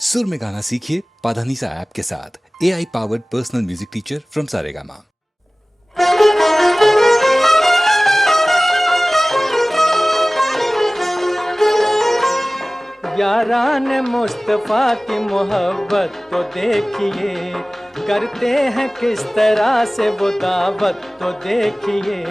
सुर में गाना सीखिए पाधानीसा ऐप के साथ। AI powered personal music teacher from Saregama. यारान मुस्तफ़ा की मोहब्बत तो देखिए, करते हैं किस तरह से वो दावत तो देखिए।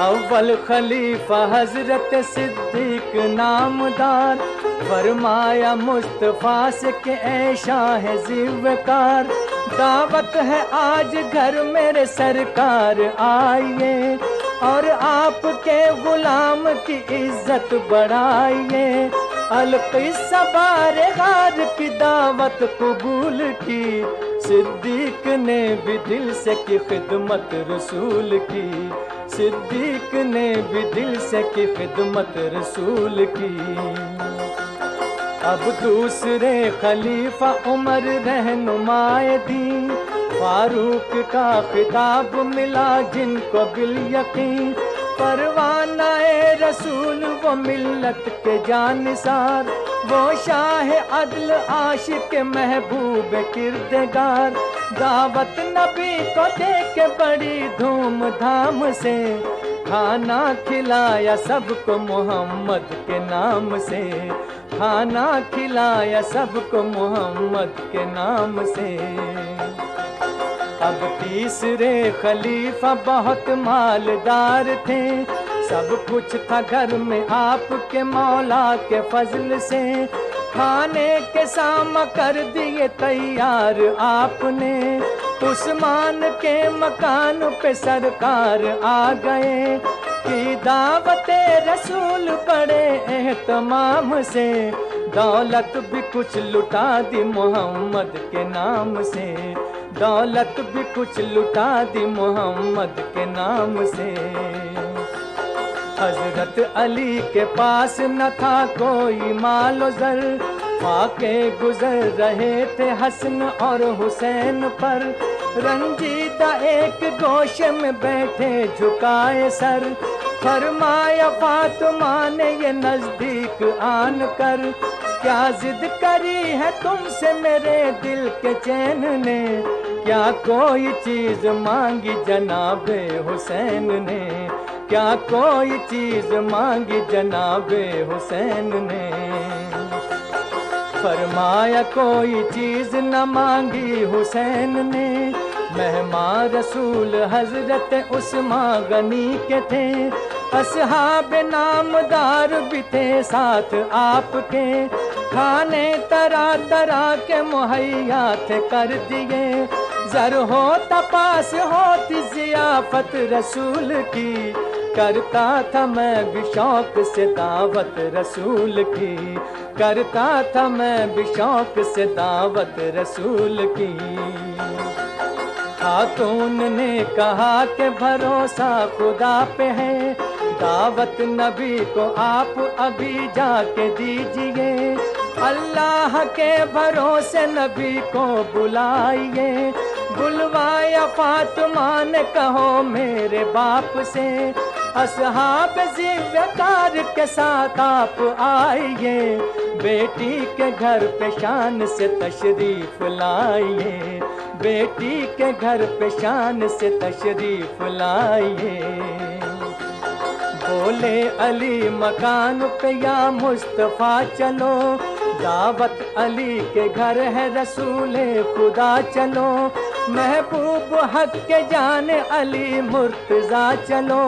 अव्वल खलीफा हजरत सिद्दीक नामदार, फरमाया मुस्तफ़ा से कि ऐ शाह ज़िव्वकार, दावत है आज घर मेरे सरकार आइए, और आपके गुलाम की इज्जत बढ़ाइए। अलक़िस्सा बारगार की दावत कबूल की, सिद्दीक ने भी दिल से की खिदमत रसूल की, सिद्दीक ने भी दिल से की खिदमत रसूल की। अब दूसरे खलीफा उमर रहनुमाए दीन, फारूक का खिताब मिला जिनको बिल यकीन, परवानाए रसूल वो मिल्लत के जानिसार, वो शाह अदल आशिक महबूब किरदगार, दावत नबी को दे के बड़ी धूमधाम से, खाना खिलाया सबको मोहम्मद के नाम से, खाना खिलाया सबको मोहम्मद के नाम से। अब तीसरे खलीफा बहुत मालदार थे, सब कुछ था घर में आपके मौला के फजल से, खाने के सामा कर दिए तैयार आपने, उस्मान के मकान पे सरकार आ गए, की दावते रसूल बड़े एहतमाम से, दौलत भी कुछ लुटा दी मोहम्मद के नाम से, दौलत भी कुछ लुटा दी मोहम्मद के नाम से। हजरत अली के पास न था कोई मालो ज़र, फाके गुजर रहे थे हसन और हुसैन पर, रंजीदा एक गोशे में बैठे झुकाए सर, फरमाया फातिमा ने ये नजदीक आन कर, क्या जिद करी है तुमसे मेरे दिल के चैन ने, क्या कोई चीज मांगी जनाबे हुसैन ने, क्या कोई चीज मांगी जनाबे हुसैन ने, फरमाया कोई चीज न मांगी हुसैन ने, मेहमान रसूल हजरत उस्मान गनी के थे, असहाब नामदार भी थे साथ आपके, खाने तरह तरह के मुहैया थे कर दिए, जर हो तपास होती जियाफत रसूल की, करता था मैं भी शौक से दावत रसूल की, करता था मैं भी शौक से दावत रसूल की। खातून ने कहा कि भरोसा खुदा पे है, दावत नबी को आप अभी जाके दीजिए, अल्लाह के भरोसे नबी को बुलाइए, बुलवाया फातिमा ने कहो मेरे बाप से, असहाब ज़िव्वकार के साथ आप आइए, बेटी के घर पे शान से तशरीफ लाइए, बेटी के घर पे शान से तशरीफ लाइए। बोले अली मकान पे या मुस्तफ़ा चलो, दावत अली के घर है रसूले खुदा चलो, महबूब हक के जाने अली मुर्तज़ा चलो,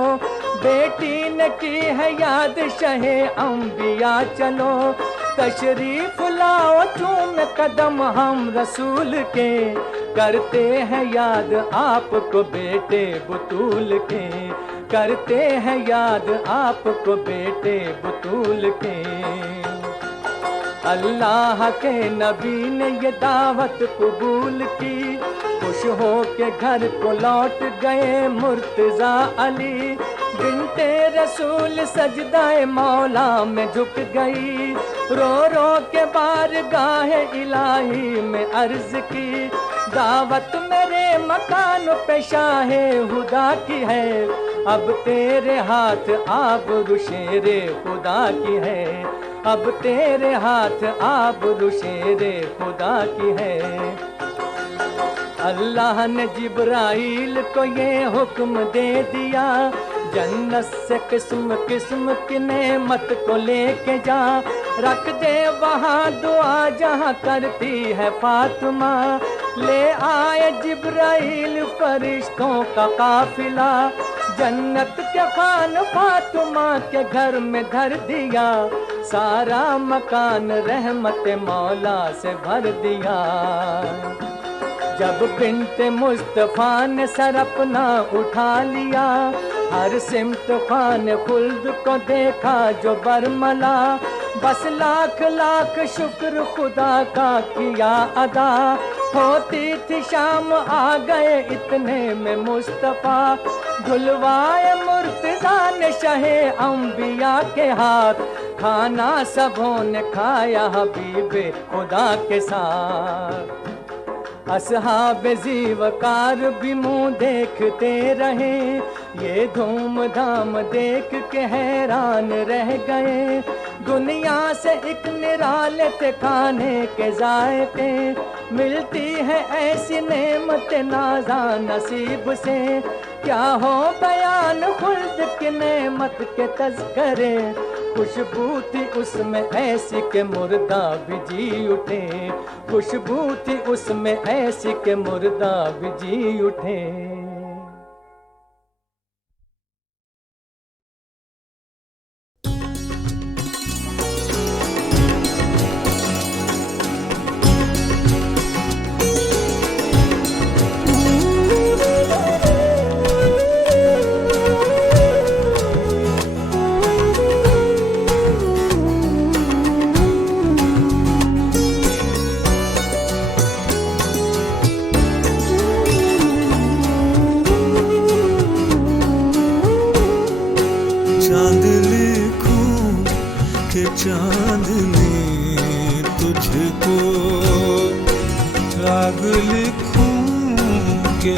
बेटी ने की है याद शहे अंबिया चलो, तशरीफ लाओ चूम कदम हम रसूल के, करते हैं याद आपको बेटे बतूल के, करते हैं याद आपको बेटे बतूल के। अल्लाह के नबी ने ये दावत कबूल की, खुश हो के घर को लौट गए मुर्तज़ा अली, बिन्ते रसूल सजदाए मौला में झुक गई, रो रो के बारगाह इलाही में अर्ज की, दावत मेरे मकान पे शाहे हुदा की है, अब तेरे हाथ आबरू शेरे खुदा की है, अब तेरे हाथ आबरू शेरे खुदा की है। अल्लाह ने जिब्राइल को ये हुक्म दे दिया, जन्नत से किस्म किस्म की नेमत को लेके जा, रख दे वहाँ दुआ जहाँ करती है फातिमा। ले आए जिब्राइल फरिश्तों का काफिला, जन्नत के खान फातिमा के घर में धर दिया, सारा मकान रहमत मौला से भर दिया। जब बिन्ते मुस्तफा ने सर अपना उठा लिया, हर सिमत खान खुल्द को देखा जो बरमला, बस लाख लाख शुक्र खुदा का किया अदा। होती थी शाम आ गए इतने में मुस्तफा, धुलवाए मुर्तजा ने शहे अंबिया के हाथ, खाना सबों ने खाया हबीबे खुदा के साथ। असहाबे ज़ीवकार भी मुँह देखते रहे, ये धूमधाम देख के हैरान रह गए। दुनिया से एक निराले थे खाने के जायके, मिलती है ऐसी नेमत नाज़ा नसीब से, क्या हो बयान खुल्द की नेमत के तज़करे। खुशबू थी उसमें ऐसी के मुर्दा भी जी उठे, खुशबू थी उसमें ऐसी के मुर्दा भी जी उठे। चांद लिखूं के चांदनी तुझको, राग लिखूं के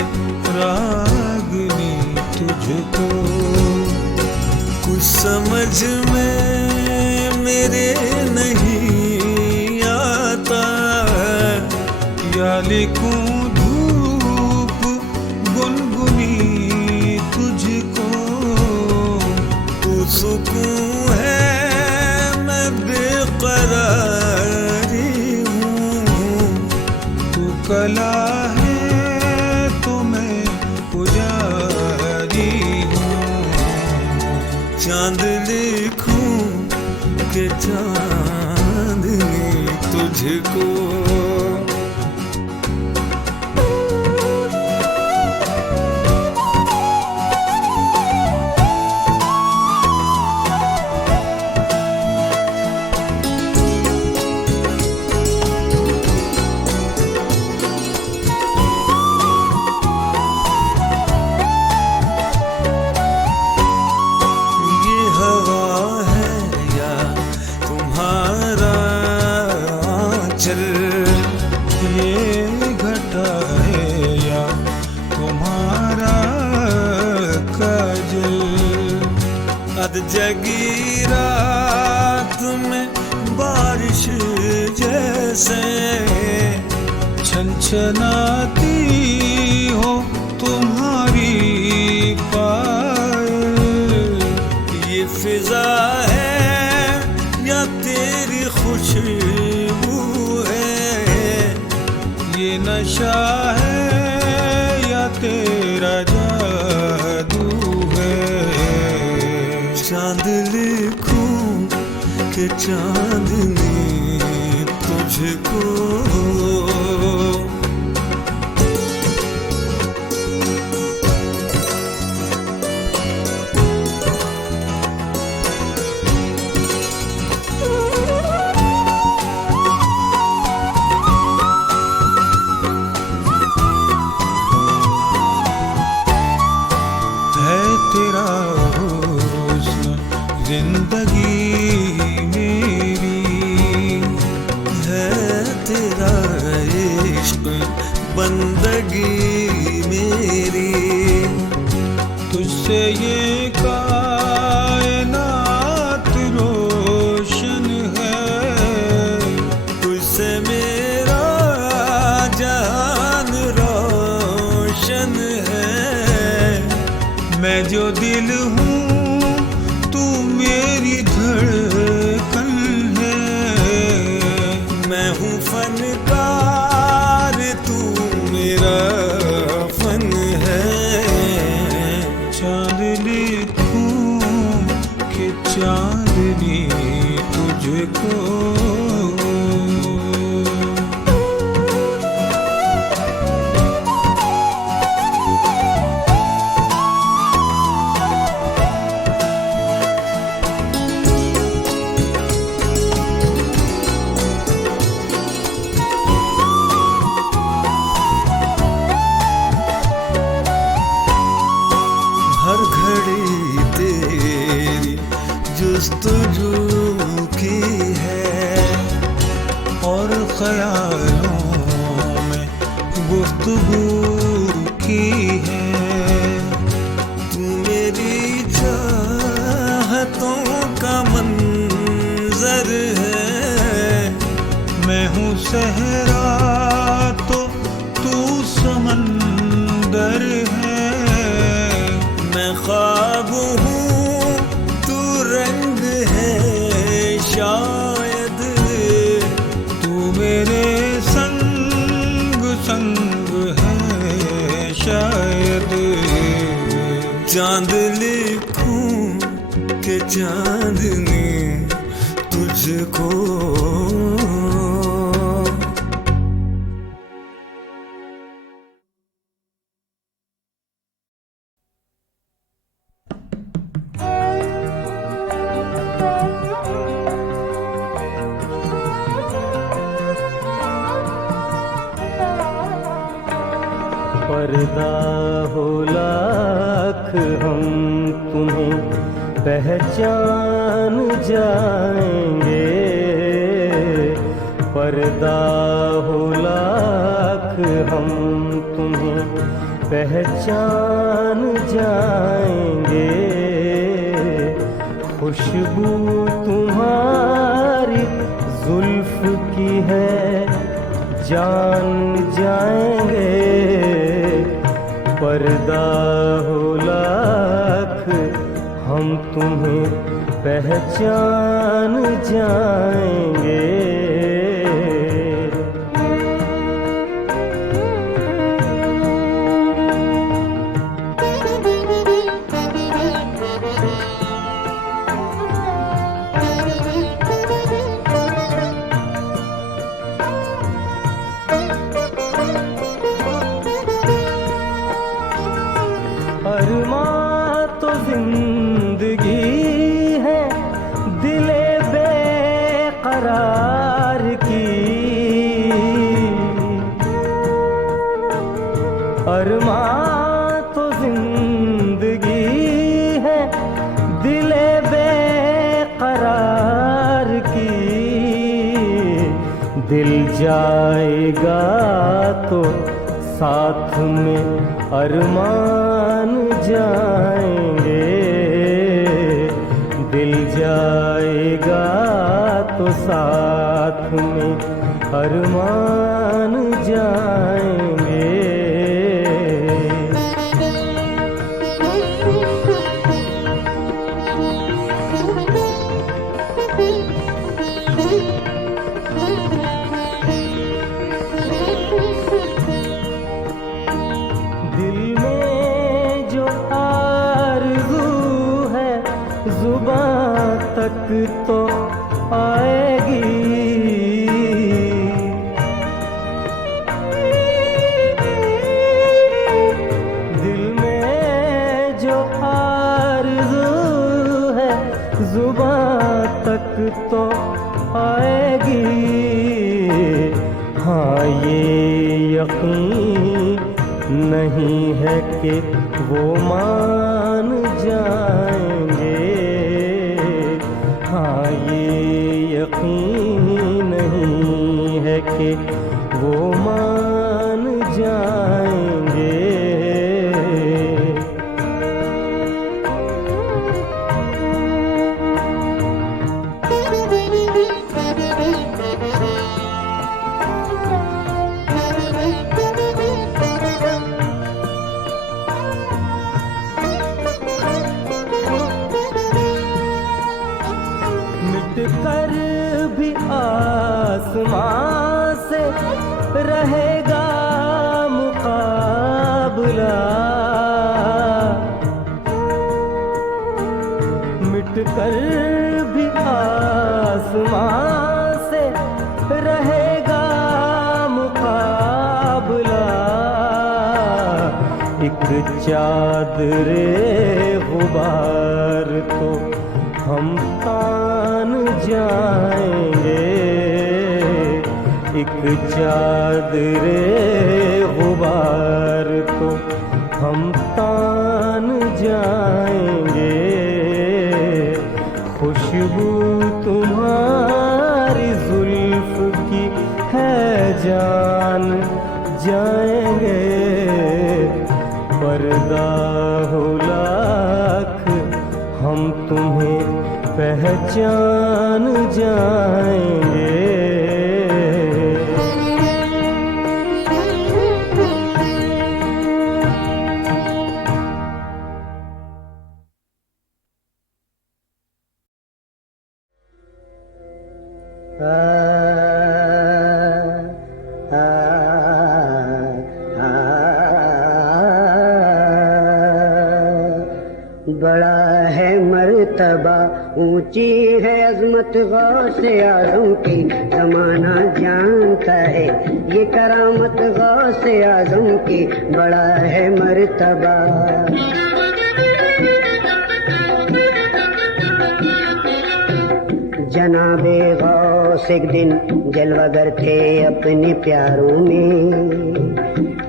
रागनी तुझको। कुछ समझ में मेरे नहीं आता, या लिखूं धूप गुनगुनी तुझको। तू सुकून है मैं बेकरारी हूँ, तू कला है तो मैं पुजारी हूँ। चांद लिखूं के चांदनी तुझको। जगी रात में बारिश जैसे छनछनाती हो तुम्हारी पायल। ये फिजा है या तेरी खुशबू है, ये नशा है या तेरा जादू है। चांद लिखूं के चांदनी तुझको। है तेरा जिंदगी मेरी, है तेरा इश्क बंदगी मेरी। तुझसे ये कायनात रोशन मैं जो दिल हूँ तू मेरी धड़कन है, मैं हूँ फनकार तू मेरा फन है। चांद लिखूं कि चांदनी तुझको, हर घड़ी तेरी जुस्तजू की है और ख्यालों में गुफ्तगू की है। तू मेरी चाहतों का मंजर है, मैं हूँ सहरा तो तू समंदर है। मैं ख्वाब हूँ तू रंग है शायद, तू मेरे संग संग है शायद। चांद लिखूं कि चांदनी तुझको, पर्दा हो लाख हम तुम्हें पहचान जाएंगे, पर्दा हो लाख हम तुम्हें पहचान जाएंगे। खुशबू तुम्हारी जुल्फ की है जान जाएंगे, पर्दा हो लाख हम तुम्हें पहचान जाएंगे। अरमां तो जिंदगी है दिले बेकरार की, अरमां तो जिंदगी है दिले बेकरार की। दिल जाएगा तो साथ में अरमान जाएंगे, दिल जाएगा तो साथ में अरमान जाएंगे। दिल में जो आरज़ू है जुबां तक तो आएगी, दिल में जो आरज़ू है जुबां तक तो आएगी। हाँ ये यकीन नहीं है कि वो मान जाएंगे, हाँ ये यकीन नहीं है कि वो मान जाएंगे। एक चादरे गुबार तो हम तान जाएंगे, एक चादरे गुबार तो हम तान जाएंगे। खुशबू तुम्हारी जुल्फ की है जान जाएंगे, पर्दा हो लाख हम तुम्हें पहचान जाएंगे। बड़ा है मर्तबा, ऊंची है अजमत गौसे आजम की, जमाना जानता है ये करामत गौसे आजम की, बड़ा है मर्तबा। जनाबे गौस एक दिन जलवागर थे अपने प्यारों में,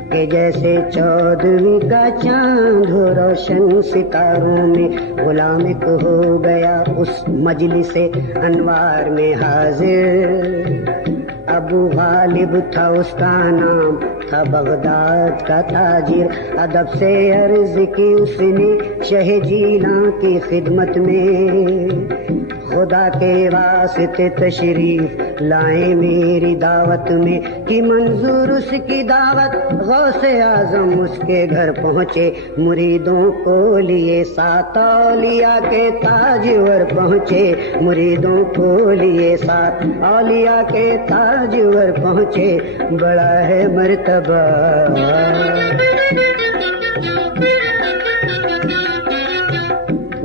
के जैसे चौदहवीं का चांद हो रोशन सितारों में। गुलाम एक हो गया उस मजलिसे अनवार में हाजिर, अबू गालिब था उसका नाम, था बगदाद का ताजिर। अदब से अर्ज की उसने शहजीला की खिदमत में, खुदा के वास्ते तशरीफ लाए मेरी दावत में, कि मंजूर उसकी दावत गौसे आजम उसके घर पहुँचे। मुरीदों को लिए साथ औलिया के ताजवर पहुँचे, मुरीदों को लिए साथ औलिया के ताजवर पहुँचे, बड़ा है मर्तबा।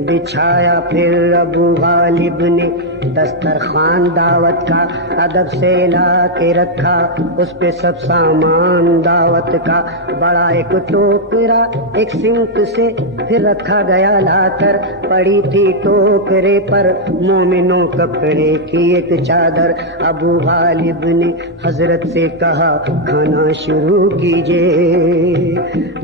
बिछाया फिर अबू गालिब ने दस्तरखान दावत का, अदब से ला के रखा उस पे सब सामान दावत का। बड़ा एक टोकरा एक सिंक से फिर रखा गया लाकर, पड़ी थी टोकरे पर मोमिनों कपड़े की एक चादर। अबू गालिब ने हजरत से कहा खाना शुरू कीजिए,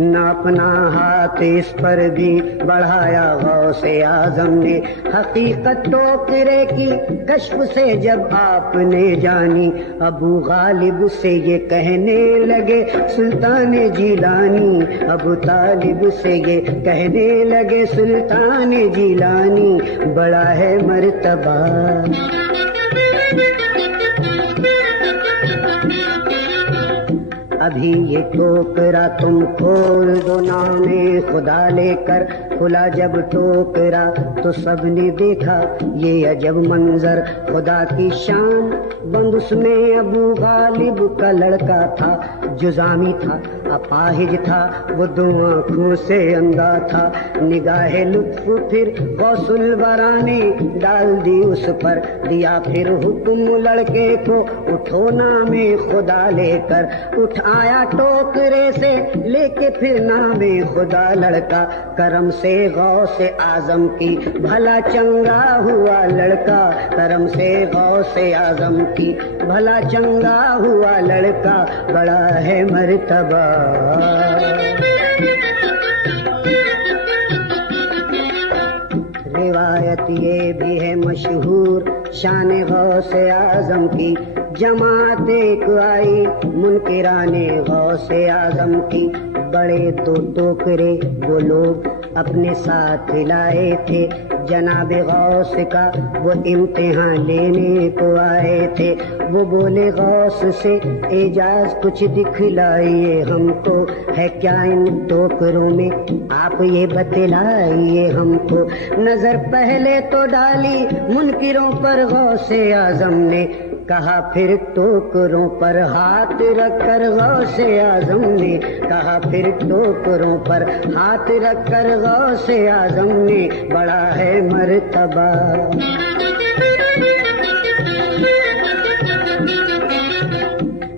ना अपना हाथ इस पर भी बढ़ाया गौसे आजम ने। हकीकत टोकरे की कश्फ से जब आपने जानी, अबू गालिब से ये कहने लगे सुल्तान जिलानी, अबू तालिब से ये कहने लगे सुल्तान जिलानी, बड़ा है मर्तबा। अभी ये टोकरा तुम खोल दो नामे खुदा लेकर। खुला जब टोकरा तो सबने देखा ये अजब मंजर, खुदा की शान बंद उसमें अबू गालिब का लड़का था। जुजामी था, अपाहिज था, वो दो आँखों से अंधा था। निगाहे लुत्फ फिर गौसुल वरा ने डाल दी उस पर, दिया फिर हुक्म लड़के को उठो नामे खुदा लेकर। उठ आया टोकरे से लेके फिर नामे खुदा लड़का, करम से गौसे आजम की भला चंगा हुआ लड़का, करम से गौसे आजम की भला चंगा हुआ लड़का, बड़ा है मर्तबा। रिवायत ये भी है मशहूर शान गौसे आजम की, जमात एक आई मुनकिराने गौसे आजम की। बड़े दो टोकरे वो लोग अपने साथ लाए थे, जनाबे गौस का वो इम्तिहान लेने को आए थे। वो बोले गौस से एजाज कुछ दिखलाइए हमको, है क्या इन टोकरों में आप ये बतलाइए हमको। नजर पहले तो डाली मुनकिरों पर गौसे आजम ने, कहा फिर टोकरों पर हाथ रखकर गौसे आजम ने, कहा फिर टोकरों पर हाथ रखकर गौसे आजम ने, बड़ा है मर्तबा।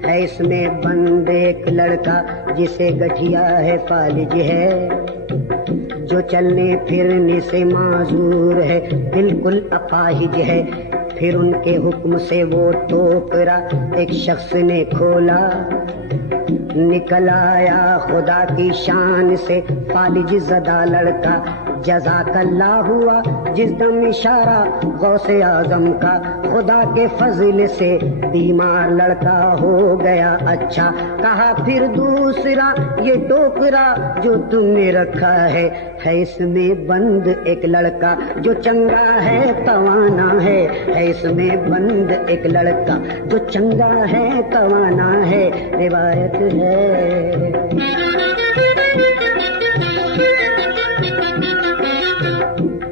है इसमें बंद एक लड़का जिसे गठिया है फालिज है, जो चलने फिरने से माजूर है, बिल्कुल अपाहिज है। फिर उनके हुक्म से वो टोकरा एक शख्स ने खोला, निकल आया खुदा की शान से फालिज ज़दा लड़का। जज़ाकल्लाह हुआ जिस दम इशारा गौसे आज़म का, खुदा के फजल से बीमार लड़का हो गया अच्छा। कहा फिर दूसरा ये टोकरा जो तुमने रखा है इसमें बंद एक लड़का जो चंगा है तवाना है इसमें बंद एक लड़का जो चंगा है तवाना है। रिवायत है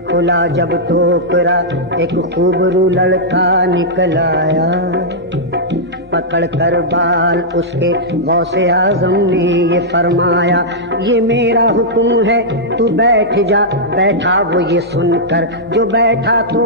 खुला जब टोकरा एक खूबरू लड़का निकल आया, पकड़ कर बाल उसके गौसे आज़म ने ये फरमाया, ये मेरा हुक्म है तू बैठ जा। बैठा वो ये सुनकर, जो बैठा तो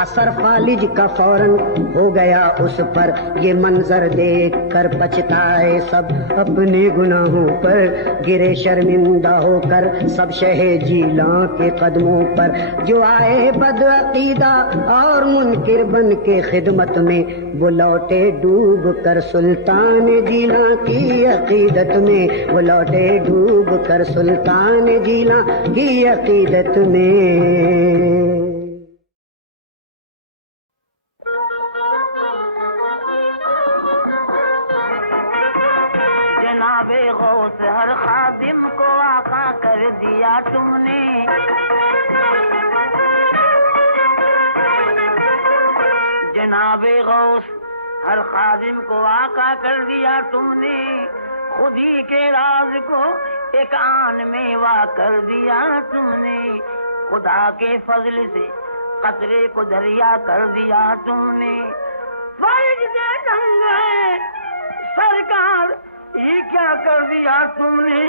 असर फालिज का फौरन हो गया उस पर। ये मंजर देख कर पछताए सब अपने गुनाहों पर, गिरे शर्मिंदा होकर सब शहे जीला के कदमों पर। जो आए बदअकीदा और मुनकिर बन के खिदमत में, वो लौटे डूब कर सुल्तान जीला की अकीदत में, वो लौटे डूब कर सुल्तान जीला की अकीदत में। जनाबे गौस हर खादिम को आका कर दिया तुमने, जनाबे गौस हर खादिम को आका कर दिया तुमने। खुदी के राज को एक आन में वा कर दिया तुमने। खुदा के फजल से कतरे को दरिया कर दिया तुमने। फर्ज दे दंग है सरकार ये क्या कर दिया तुमने।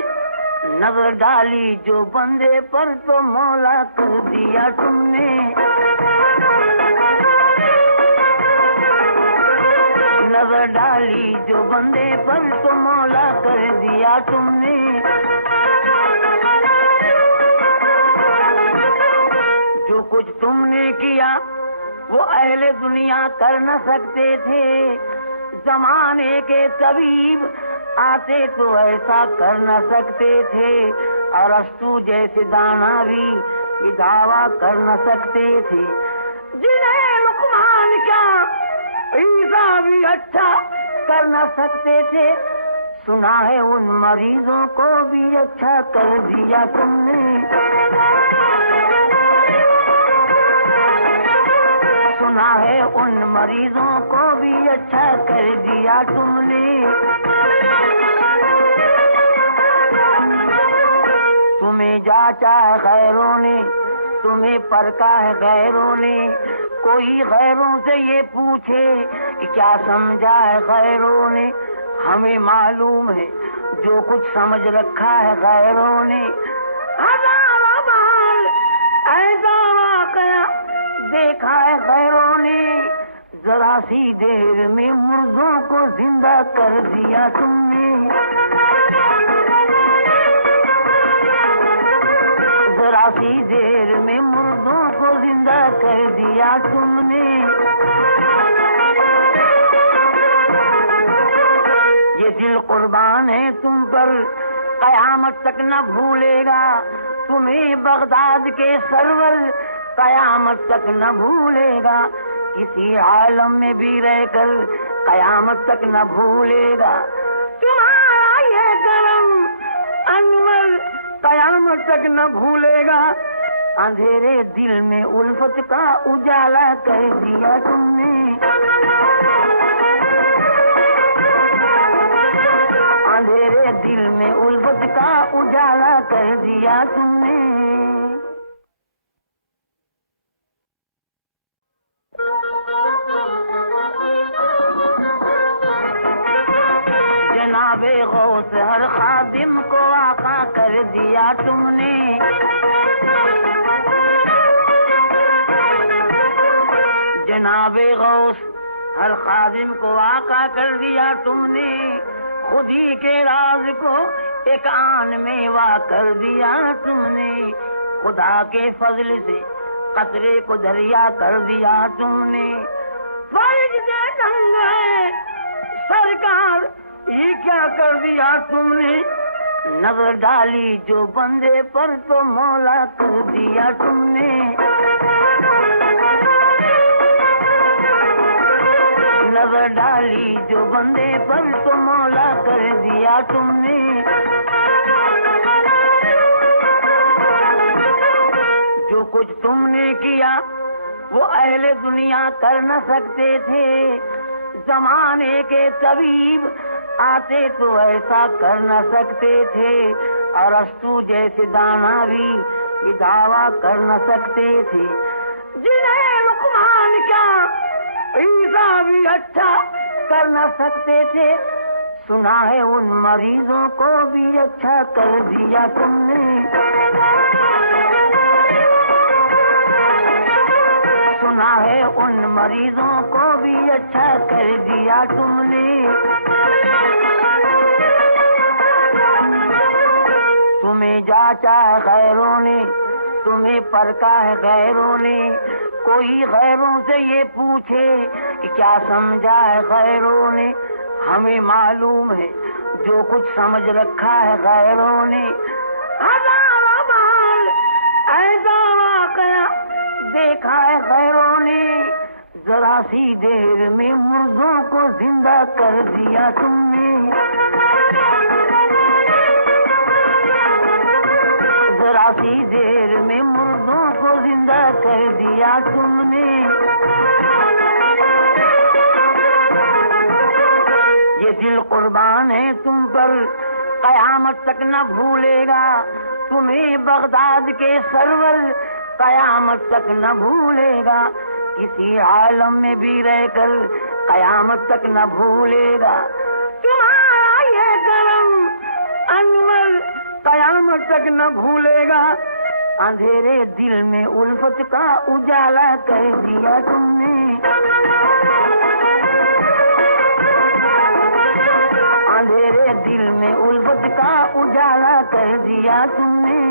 नजर डाली जो बंदे पर तो मौला कर दिया तुमने। नजर डाली जो बंदे पर तो मौला कर दिया तुमने। जो कुछ तुमने किया वो अहले दुनिया कर न सकते थे। जमाने के तबीब आते तो ऐसा कर न सकते थे, और अस्तु जैसे दाना भी ये दावा कर न सकते थे। जिन्हें लुकमान क्या ईसा भी अच्छा कर न सकते थे, सुना है उन मरीजों को भी अच्छा कर दिया तुमने। सुना है उन मरीजों को भी अच्छा कर दिया तुमने। तुम्हें जांचा है गैरों ने, तुम्हें परखा है गैरों ने। कोई गैरों से ये पूछे कि क्या समझा है गैरों ने। हमें मालूम है जो कुछ समझ रखा है गैरों ने। हजारों बार ऐसा वाकया देखा है गैरों ने। जरा सी देर में मुर्दों को जिंदा कर दिया तुमने। जरा सी देर में मुर्दों को जिंदा कर दिया तुमने। ये दिल कुर्बान है तुम पर, कयामत तक न भूलेगा। तुम्हें बगदाद के सरवर कयामत तक न भूलेगा। किसी आलम में भी रहकर कयामत तक न भूलेगा। तुम्हारा ये करम अनवर कयामत तक न भूलेगा। अंधेरे दिल में उल्फत का उजाला कर दिया तुमने। अंधेरे दिल में उल्फत का उजाला कर दिया तुमने। जनाबे गौस हर खादिम को आका कर दिया तुमने। जनाबे गौस हर खादिम को आका कर दिया तुमने, खुद ही के राज को एक आन में वा कर दिया तुमने। खुदा के फजल से कतरे को दरिया कर दिया तुमने। फर्ज दे दंग है सरकार, ये क्या कर दिया तुमने। नजर डाली जो बंदे पर तो मौला कर दिया तुमने। नजर डाली जो बंदे पर तो मौला कर दिया तुमने। जो कुछ तुमने किया वो अहले दुनिया कर न सकते थे। जमाने के तबीब आते तो ऐसा कर न सकते थे। अरस्तु जैसे दाना भी ये दावा कर न सकते थे। जिन्हें लुकमान क्या ईसा भी अच्छा कर न सकते थे। सुना है उन मरीजों को भी अच्छा कर दिया तुमने। सुना है उन मरीजों को भी अच्छा कर दिया तुमने। तुम्हें जांचा है गैरों ने, तुम्हें परखा है गैरों ने। कोई गैरों से ये पूछे कि क्या समझा है गैरों ने। हमें मालूम है जो कुछ समझ रखा है गैरों ने। हजारों बार ऐसा वाकया देखा है गैरों ने। जरा सी देर में मुर्दों को जिंदा कर दिया तुमने। जरा सी देर में मुर्दों को जिंदा कर दिया तुमने। ये दिल कुर्बान है तुम पर, कयामत तक न भूलेगा तुम्हें। बगदाद के सरवर कयामत तक न भूलेगा। किसी आलम में भी रहकर कयामत तक न भूलेगा। तुम्हारा ये करम अनवर कयामत तक न भूलेगा। अंधेरे दिल में उल्फत का उजाला कर दिया तुमने। अंधेरे दिल में उल्फत का उजाला कर दिया तुमने।